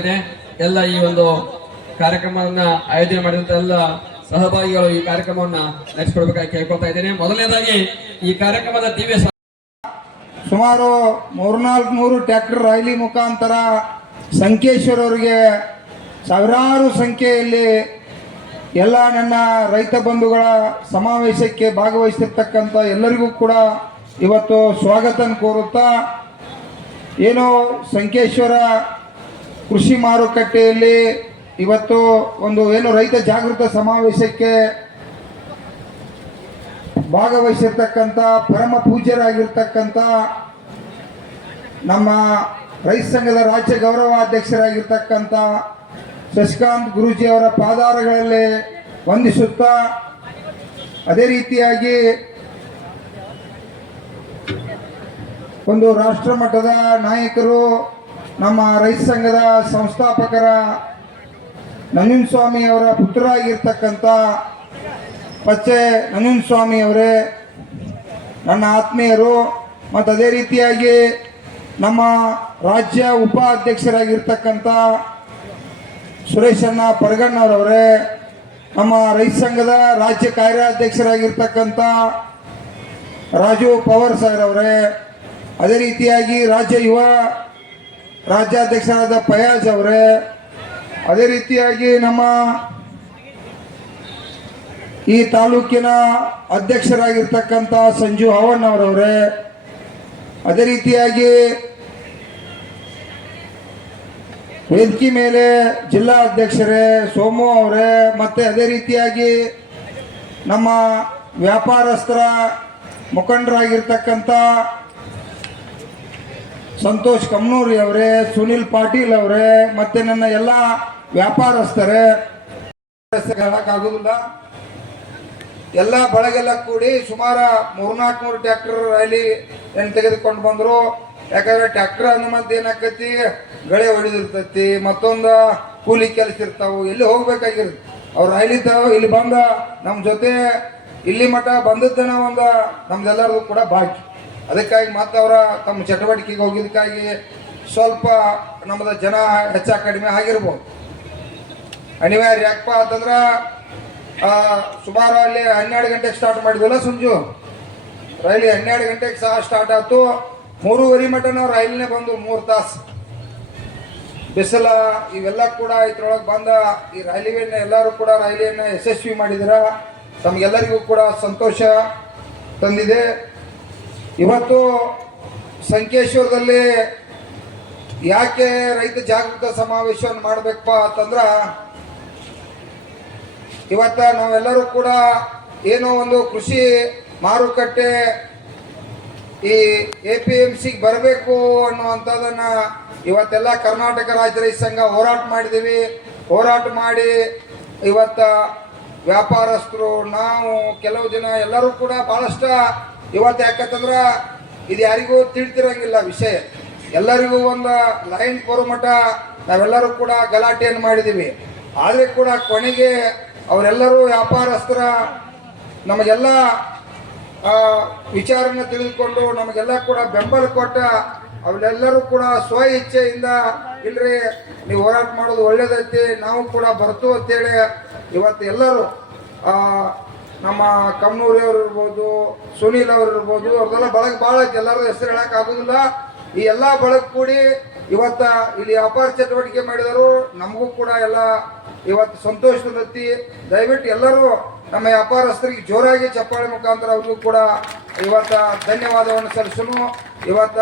ಇದೆ. ಎಲ್ಲ ಈ ಒಂದು ಕಾರ್ಯಕ್ರಮವನ್ನ ಆಯೋಜನೆ ಮಾಡಿದಂತ ಎಲ್ಲ ಸಹಭಾಗಿಗಳು ಈ ಕಾರ್ಯಕ್ರಮವನ್ನ ನಡೆಸಿಕೊಡ್ಬೇಕಾಗಿ ಕೇಳ್ಕೊಳ್ತಾ ಇದ್ದೇನೆ. ಮೊದಲನೇದಾಗಿ ಈ ಕಾರ್ಯಕ್ರಮದ ದಿವ್ಯ ಸುಮಾರು 300-400 ಟ್ರ್ಯಾಕ್ಟರ್ ರೈಲಿ ಮುಖಾಂತರ ಸಂಕೇಶ್ವರ ಅವರಿಗೆ ಸಾವಿರಾರು ಸಂಖ್ಯೆಯಲ್ಲಿ ಎಲ್ಲ ನನ್ನ ರೈತ ಬಂಧುಗಳ ಸಮಾವೇಶಕ್ಕೆ ಭಾಗವಹಿಸಿರ್ತಕ್ಕಂಥ ಎಲ್ಲರಿಗೂ ಕೂಡ ಇವತ್ತು ಸ್ವಾಗತ ಕೋರುತ್ತಾ, ಏನೋ ಸಂಕೇಶ್ವರ ಕೃಷಿ ಮಾರುಕಟ್ಟೆಯಲ್ಲಿ ಇವತ್ತು ಒಂದು ಏನು ರೈತ ಜಾಗೃತ ಸಮಾವೇಶಕ್ಕೆ ಭಾಗವಹಿಸಿರ್ತಕ್ಕಂಥ ಪರಮ ಪೂಜ್ಯರಾಗಿರ್ತಕ್ಕಂಥ ನಮ್ಮ ರೈತ ಸಂಘದ ರಾಜ್ಯ ಗೌರವಾಧ್ಯಕ್ಷರಾಗಿರ್ತಕ್ಕಂಥ ಶಶಿಕಾಂತ್ ಗುರೂಜಿ ಅವರ ಪಾದಾರಗಳಲ್ಲಿ ವಂದಿಸುತ್ತಾ, ಅದೇ ರೀತಿಯಾಗಿ ಒಂದು ರಾಷ್ಟ್ರ ಮಟ್ಟದ ನಾಯಕರು ನಮ್ಮ ರೈತ ಸಂಘದ ಸಂಸ್ಥಾಪಕರ ನಂಜುಂಡ ಸ್ವಾಮಿ ಅವರ ಪುತ್ರರಾಗಿರ್ತಕ್ಕಂಥ ಪಚ್ಚೆ ನಂಜುಂಡ ಸ್ವಾಮಿ ಅವರೇ ನನ್ನ ಆತ್ಮೀಯರು, ಮತ್ತು ಅದೇ ರೀತಿಯಾಗಿ ನಮ್ಮ ರಾಜ್ಯ ಉಪಾಧ್ಯಕ್ಷರಾಗಿರ್ತಕ್ಕಂಥ ಸುರೇಶಣ್ಣ ಪರಗಣ್ಣವರವರೇ, ನಮ್ಮ ರೈತ ಸಂಘದ ರಾಜ್ಯ ಕಾರ್ಯಾಧ್ಯಕ್ಷರಾಗಿರ್ತಕ್ಕಂಥ ರಾಜು ಪವರ್ ಸರ್ ಅವರೇ, ಅದೇ ರೀತಿಯಾಗಿ ರಾಜ್ಯ ಯುವ ರಾಜ್ಯಾಧ್ಯಕ್ಷರಾದ ಫಯಾಜ್ ಅವರೇ, ಅದೇ ರೀತಿಯಾಗಿ ನಮ್ಮ ಈ ತಾಲೂಕಿನ ಅಧ್ಯಕ್ಷರಾಗಿರ್ತಕ್ಕಂಥ ಸಂಜು ಅವನ್ ಅವರವರೇ, ಅದೇ ರೀತಿಯಾಗಿ ವೇದಿಕೆ ಮೇಲೆ ಜಿಲ್ಲಾ ಅಧ್ಯಕ್ಷರೇ ಸೋಮು ಅವರೇ, ಮತ್ತು ಅದೇ ರೀತಿಯಾಗಿ ನಮ್ಮ ವ್ಯಾಪಾರಸ್ಥರ ಮುಖಂಡರಾಗಿರ್ತಕ್ಕಂಥ ಸಂತೋಷ್ ಕಮ್ನೂರಿ ಅವರೇ, ಸುನಿಲ್ ಪಾಟೀಲ್ ಅವರೇ, ಮತ್ತು ನನ್ನ ಎಲ್ಲ ವ್ಯಾಪಾರಸ್ಥರೇ, ಹೇಳಕ್ಕಾಗೋದಿಲ್ಲ, ಎಲ್ಲ ಬಳಗೆಲ್ಲ ಕೂಡಿ ಸುಮಾರು 300-400 ಟ್ರ್ಯಾಕ್ಟರ್ ರೈಲಿ ತೆಗೆದುಕೊಂಡು ಬಂದರು. ಯಾಕಂದ್ರೆ ಟ್ರ್ಯಾಕ್ಟರ್ ಅಂದ ಮತ್ತೆ ಏನಾಕತಿ, ಗಳೆ ಹೊಡಿದಿರ್ತೈತಿ, ಮತ್ತೊಂದು ಕೂಲಿ ಕೆಲಸ ಇರ್ತಾವು, ಎಲ್ಲಿ ಹೋಗ್ಬೇಕಾಗಿರುತ್ತೆ. ಅವ್ರು ರೈಲಿದ್ದಾವ ಇಲ್ಲಿ ಬಂದ ನಮ್ಮ ಜೊತೆ ಇಲ್ಲಿ ಮಠ ಬಂದದ್ದನ ಒಂದು ನಮ್ದೆಲ್ಲರಿಗೂ ಕೂಡ ಬಾಕಿ. ಅದಕ್ಕಾಗಿ ಮತ್ತೆ ಅವರ ತಮ್ಮ ಚಟುವಟಿಕೆಗೆ ಹೋಗಿದ್ದಕ್ಕಾಗಿ ಸ್ವಲ್ಪ ನಮ್ಮದು ಜನ ಹೆಚ್ಚ ಕಡಿಮೆ ಆಗಿರ್ಬೋದು. ಅನಿವಾರ್ಯ ಯಾಕಪ್ಪ ಅಂತಂದ್ರೆ ಸುಮಾರು ಅಲ್ಲಿ 12 ಗಂಟೆಗೆ ಸ್ಟಾರ್ಟ್ ಮಾಡಿದ್ವಲ್ಲ ಸಂಜು ರೈಲಿ, 12 ಗಂಟೆಗೆ ಸಹ ಸ್ಟಾರ್ಟ್ ಆಯ್ತು. 3:30 ಮಟ್ಟ ನಾವು ರೈಲಿನೇ ಬಂದು 3 ತಾಸು ಬಿಸಿಲ ಇವೆಲ್ಲ ಕೂಡ ಇದ್ರೊಳಗೆ ಬಂದ ಈ ರೈಲಿನ ಎಲ್ಲರೂ ಕೂಡ ರೈಲಿಯನ್ನು ಯಶಸ್ವಿ ಮಾಡಿದಿರ. ತಮಗೆಲ್ಲರಿಗೂ ಕೂಡ ಸಂತೋಷ ತಂದಿದೆ. ಇವತ್ತು ಸಂಕೇಶ್ವರದಲ್ಲಿ ಯಾಕೆ ರೈತ ಜಾಗೃತ ಸಮಾವೇಶವನ್ನು ಮಾಡಬೇಕಪ್ಪ ಅಂತಂದ್ರೆ, ಇವತ್ತ ನಾವೆಲ್ಲರೂ ಕೂಡ ಏನೋ ಒಂದು ಕೃಷಿ ಮಾರುಕಟ್ಟೆ ಈ APMCಗೆ ಬರಬೇಕು ಅನ್ನುವಂಥದ್ದನ್ನು ಇವತ್ತೆಲ್ಲ ಕರ್ನಾಟಕ ರಾಜ್ಯ ರೈತ ಸಂಘ ಹೋರಾಟ ಮಾಡಿದ್ದೀವಿ. ಹೋರಾಟ ಮಾಡಿ ಇವತ್ತ ವ್ಯಾಪಾರಸ್ಥರು, ನಾವು ಕೆಲವು ಜನ ಎಲ್ಲರೂ ಕೂಡ ಭಾಳಷ್ಟು ಇವತ್ತು ಯಾಕಂತಂದ್ರೆ ಇದು ಯಾರಿಗೂ ತಿಳಿತಿರಂಗಿಲ್ಲ ವಿಷಯ, ಎಲ್ಲರಿಗೂ ಒಂದು ಲೈನ್ ಬರೋ ಮಟ್ಟ ನಾವೆಲ್ಲರೂ ಕೂಡ ಗಲಾಟೆಯನ್ನು ಮಾಡಿದ್ದೀವಿ. ಆದರೆ ಕೂಡ ಕೊನೆಗೆ ಅವರೆಲ್ಲರೂ ವ್ಯಾಪಾರಸ್ಥರ ನಮಗೆಲ್ಲ ವಿಚಾರನ ತಿಳಿದುಕೊಂಡು ನಮಗೆಲ್ಲ ಕೂಡ ಬೆಂಬಲ ಕೊಟ್ಟ ಅವರೆಲ್ಲರೂ ಕೂಡ ಸ್ವ ಇಚ್ಛೆಯಿಂದ ಇಲ್ರಿ ನೀವು ಹೋರಾಟ ಮಾಡೋದು ಒಳ್ಳೇದೈತಿ, ನಾವು ಕೂಡ ಬರ್ತು ಅಂತೇಳಿ ಇವತ್ತು ಎಲ್ಲರೂ ನಮ್ಮ ಕಮ್ನೂರಿ ಅವರು ಇರ್ಬೋದು, ಸುನೀಲ್ ಅವರು ಇರ್ಬೋದು, ಅವ್ರದೆಲ್ಲ ಬಳಗ ಭಾಳ ಎಲ್ಲರೂ ಹೆಸರು ಹೇಳೋಕ್ಕಾಗೋದಿಲ್ಲ. ಈ ಎಲ್ಲ ಬಳಗ ಕೂಡಿ ಇವತ್ತ ಇಲ್ಲಿ ವ್ಯಾಪಾರ ಚಟುವಟಿಕೆ ಮಾಡಿದರು. ನಮಗೂ ಕೂಡ ಎಲ್ಲ ಇವತ್ತು ಸಂತೋಷ ತಂದೈತಿ. ದಯವಿಟ್ಟು ಎಲ್ಲರೂ ನಮ್ಮ ವ್ಯಾಪಾರಸ್ಥರಿಗೆ ಜೋರಾಗಿ ಚಪ್ಪಾಳೆ ಮುಖಾಂತರ ಅವ್ರಿಗೂ ಕೂಡ ಇವತ್ತ ಧನ್ಯವಾದವನ್ನು ಸಲ್ಲಿಸೋಣ. ಇವತ್ತ